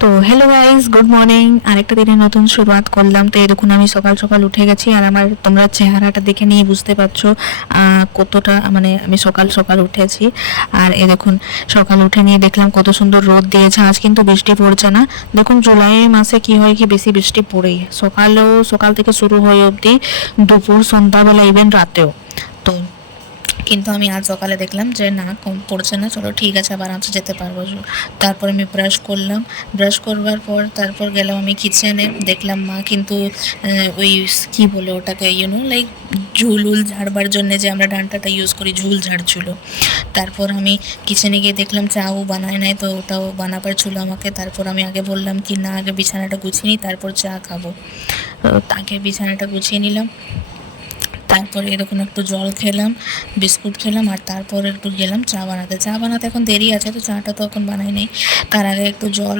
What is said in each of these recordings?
তো hello guys, good morning. আরেকটা দিনের নতুন শুরুয়াত করলাম। তো এই দেখুন আমি সকাল সকাল উঠে গেছি, আর আমার তোমরা চেহারাটা দেখে নিয়ে বুঝতে পারছো কতটা মানে আমি সকাল সকাল উঠেছি। আর এই দেখুন সকাল উঠে নিয়ে দেখলাম কত সুন্দর রোদ দিয়েছে। আজ কিন্তু বৃষ্টি পড়ছে না। দেখুন জুলাই মাসে কি হয় কি বেশি বৃষ্টি পড়েই, সকাল থেকে শুরু হয়ে অবধি দুপুর সন্ধ্যাবেলা ইভেন রাতেও। তো কিন্তু আমি আজ সকালে দেখলাম যে না, কম পড়ছে না, চলো ঠিক আছে আবার আরামসে যেতে পারবো। তারপর আমি ব্রাশ করলাম, ব্রাশ করবার পর তারপর গেলাম আমি কিচেনে। দেখলাম মা কিন্তু ওই কী বলে ওটাকে লাইক ঝুল উল ঝাড়বার জন্যে যে আমরা ডান্টাটা ইউজ করি, ঝুল ঝাড়ছিল। তারপর আমি কিচেনে গিয়ে দেখলাম চাও বানায় নাই, তো ওটাও বানাবার ছিল আমাকে। তারপর আমি আগে বললাম কি না, আগে বিছানাটা গুছিয়ে নিই তারপর চা খাবো। তাকে বিছানাটা গুছিয়ে নিলাম। তারপরে এরকম একটু জল খেলাম, বিস্কুট খেলাম, আর তারপর একটু গেলাম চা বানাতে। চা বানাতে এখন দেরি আছে, তো চাটা তো এখন বানাই নেই। তার আগে একটু জল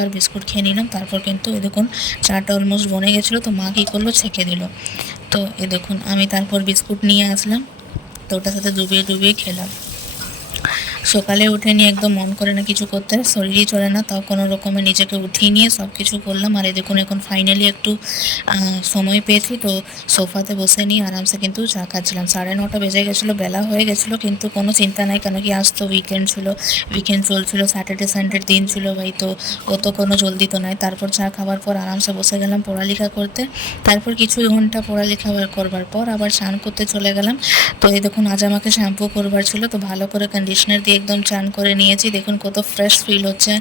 আর বিস্কুট খেয়ে নিলাম। তারপর কিন্তু এ দেখুন চাটা অলমোস্ট বনে গেছিলো, তো মা কী করলো, ছেঁকে দিল। তো এ দেখুন আমি তারপর বিস্কুট নিয়ে আসলাম, তো ওটার সাথে ডুবিয়ে ডুবিয়ে খেলাম। সকালে উঠে নিয়ে একদম মন করে না কিছু করতে, শরীরই চলে না, তাও কোনো রকমে নিজেকে উঠিয়ে নিয়ে সব কিছু করলাম। আর এই দেখুন এখন ফাইনালি একটু সময় পেয়েছি, তো সোফাতে বসে নিয়ে আরামসে কিন্তু চা খাচ্ছিলাম। 9:30 বেজে গেছিলো, বেলা হয়ে গেছিলো, কিন্তু কোনো চিন্তা নাই, কেন কি আজ তো উইকেন্ড চলছিল, স্যাটারডে সানডের দিন ছিল ভাই, তো অত কোনো জলদি তো নাই। তারপর চা খাবার পর আরামসে বসে গেলাম পড়ালেখা করতে। তারপর কিছু ঘন্টা পড়ালেখা করবার পর আবার স্নান করতে চলে গেলাম। তো এই দেখুন আজ আমাকে শ্যাম্পু করবার ছিল, তো ভালো করে কন্ডিশনার দিয়ে একদম চান করে নিয়েছি। দেখুন কত ফ্রেশ ফিল হচ্ছে।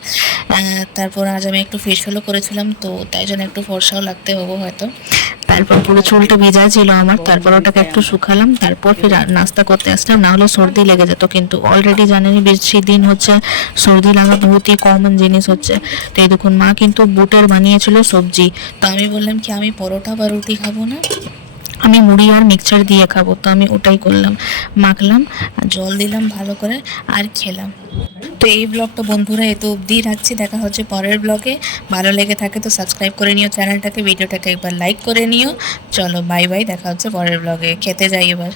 তারপর আজ আমি একটু ফেশিয়ালও করেছিলাম, তো তাই জন্য একটু ফর্সাও লাগতে হবো হয়তো। তারপর পুরো চুলটা ভিজা ছিল আমার, তারপর ওটাকে একটু শুকালাম, তারপর ফির নাস্তা করতে আসলাম, না হলে সর্দি লেগে যেত। কিন্তু অলরেডি জানেনি বৃষ্টির দিন হচ্ছে, সর্দি লাগা বহুতই কমন জিনিস হচ্ছে। তো এই দেখুন মা কিন্তু বুটের বানিয়েছিল সবজি, তো আমি বললাম কি আমি পরোটা বা রুটি খাবো না, আমি মুড়ি আর মিক্সচার দিয়ে খাবো। তো আমি ওটাই করলাম, মাখলাম, জল দিলাম ভালো করে, আর খেলাম। তো এই ব্লগটা বন্ধুরা এত অবধি রাখছি, দেখা হচ্ছে পরের ব্লগে। ভালো লেগে থাকে তো সাবস্ক্রাইব করে নিও চ্যানেলটাকে, ভিডিওটাকে একবার লাইক করে নিও। চলো বাই বাই, দেখা হচ্ছে পরের ব্লগে। খেতে যাই এবার।